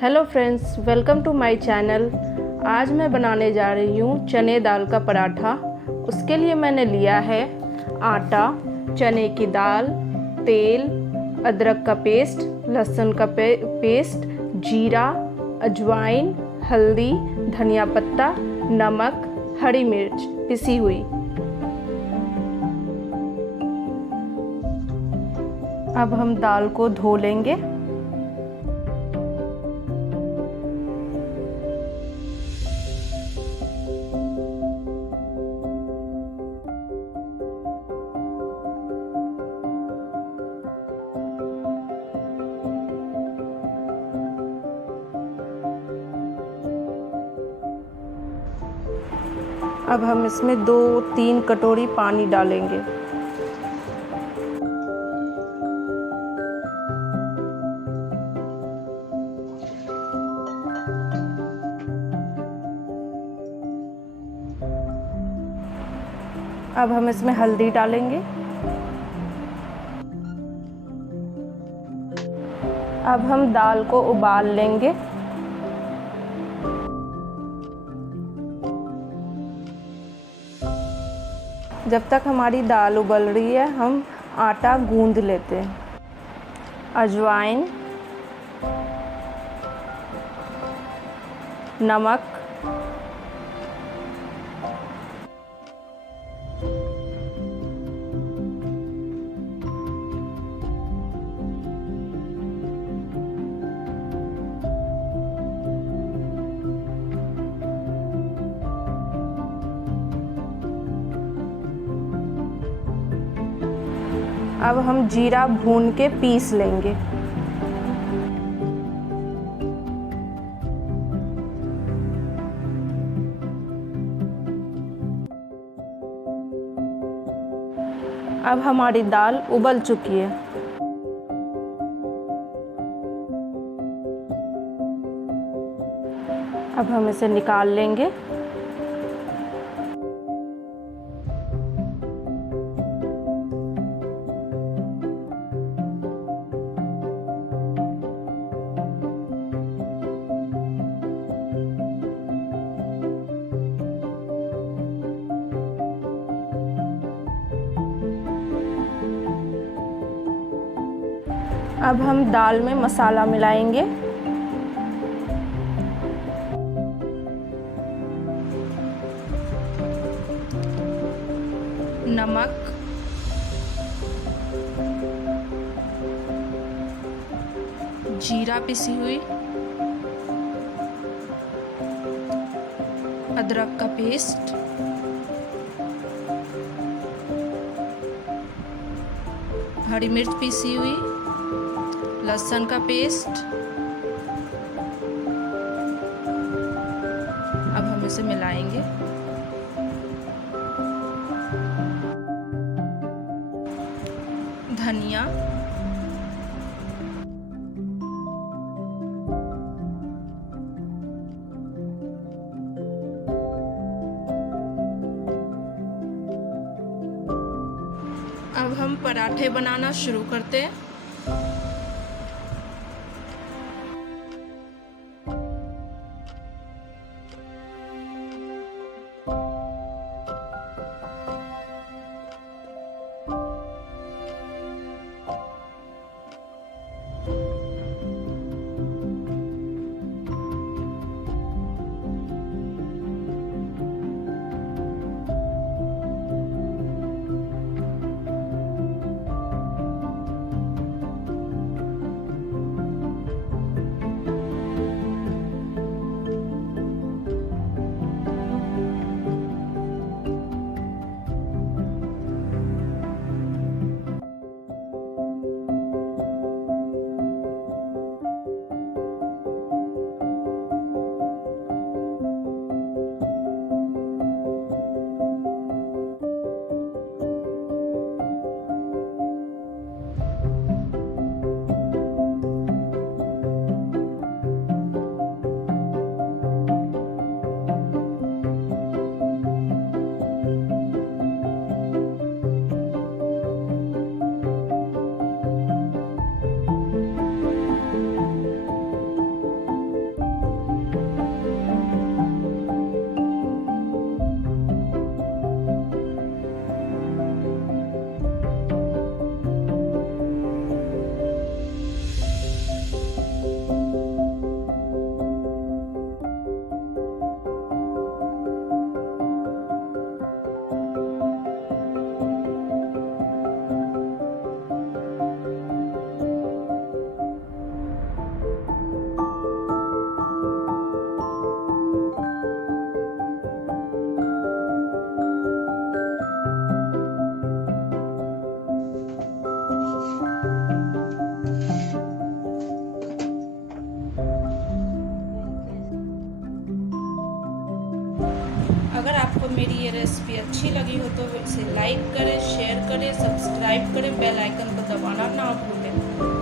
Hello friends, welcome to my channel. आज मैं बनाने जा रही हूँ चने दाल का पराठा। उसके लिए मैंने लिया है आटा, चने की दाल, तेल, अदरक का पेस्ट, लहसुन का पेस्ट, जीरा, अजवाइन, हल्दी, धनिया पत्ता, नमक, हरी मिर्च पिसी हुई। अब हम दाल को धो लेंगे। अब हम इसमें 2-3 कटोरी पानी डालेंगे। अब हम इसमें हल्दी डालेंगे। अब हम दाल को उबाल लेंगे। जब तक हमारी दाल उबल रही है, हम आटा गूंद लेते हैं। अजवाइन, नमक, अब हम जीरा भून के पीस लेंगे। अब हमारी दाल उबल चुकी है। अब हम इसे निकाल लेंगे। अब हम दाल में मसाला मिलाएंगे। नमक, जीरा पिसी हुई, अदरक का पेस्ट, हरी मिर्च पिसी हुई, लहसुन का पेस्ट। अब हम इसे मिलाएंगे। धनिया, अब हम पराठे बनाना शुरू करते हैं। आपको मेरी ये रेसिपी अच्छी लगी हो तो इसे लाइक करें, शेयर करें, सब्सक्राइब करें, बेल आइकन को दबाना ना भूलें।